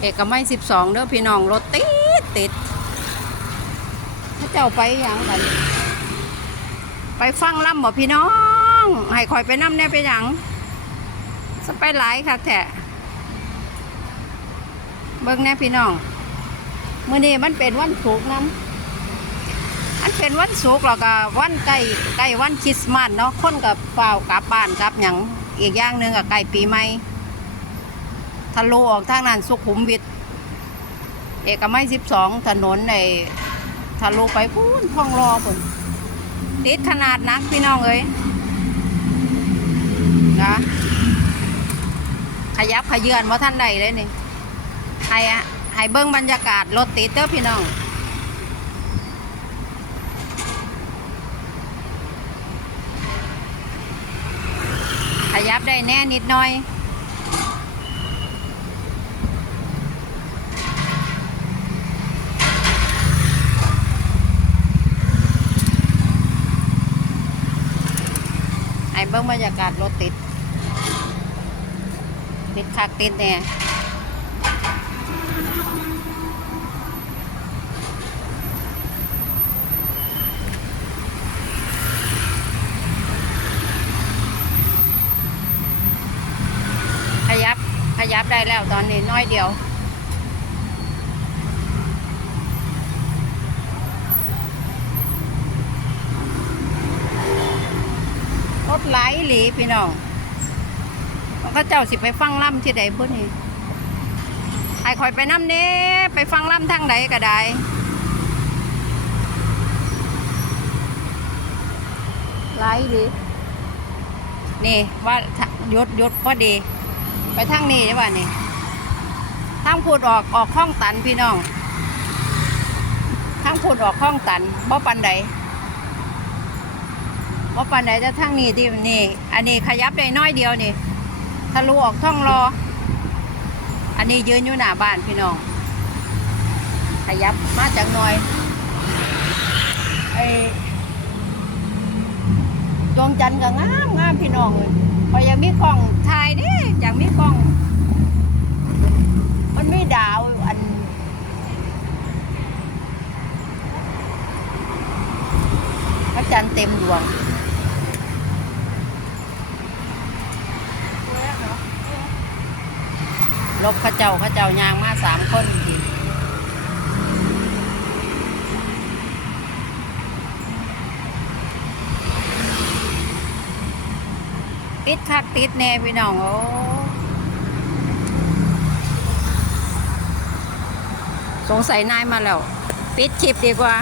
เอกมัยสิบสองเด้อพี่น้องรถติดติดถ้าเจ้าไปอย่างไรไปฟังล่ำบ่พี่น้อง ให้คอยไปน้ำแน่ไปยังสไปหลายค่ะแท้เบิ่งแน่พี่น้องเมื้อนี้มันเป็นวันศุกร์นํอันเป็นวันศุกร์แล้วก็วันใกล้ใกล้วันคริสต์มาสเนาะคนกับเฝ้ากลับบ้านกลับหยังอีกอย่างหนึ่งก็ใกล้ปีใหม่ ทะลุออกทางนั้นสุขุมวิทเอกมัยสิบสองถนนในทะลุไปพูนท่องรอพุ่นติดขนาดนักพี่น้องเอ้ยนะขยับขยื่นว่าท่านใดเลยนี่ให้อะให้เบิ้งบรรยากาศรถติดเด้อพี่น้องขยับได้แน่นิดหน่อย ให้เบิ่งบรรยากาศรถติด ติดคักติดเนี่ยขยับ ขยับได้แล้วตอนนี้น้อยเดียว ถไหลหลีพี่น้องเขาเจ้าสิไปฟังล่ำที่ใดพุ่นนี่ให้คอยไปน้ำเนี้ไปฟังล่ำทางใดก็ได้ไหลหลีนี่ว่ายุดยุดพอดี ไปทางนี้ได้ป่ะนี่ทางพูดออกออกข้องตันพี่น้องทางพูดออกข้องตันบ่ปันใด ว่าปันไหนจะทั้งนี้ที่นี่ อันนี้ขยับได้น้อยเดียวนี่ทะลุออกท่องรอ อันนี้ยืนอยู่หน้าบ้านพี่น้อง ขยับมาจากหน่อยไอ้ดวงจันทร์ก็งามงามพี่น้องเลยพอยังมีกล้องถ่ายด้อยากมีกล้อง มันไม่ดาวอันพระจันทร์เต็มดวง ลบข้าเจ้าข้าเจ้ายางมาสามคนทีติดคักติดแน่พี่น้องโอ้สงสัยนายมาแล้ว ปิดคลิปดีกว่า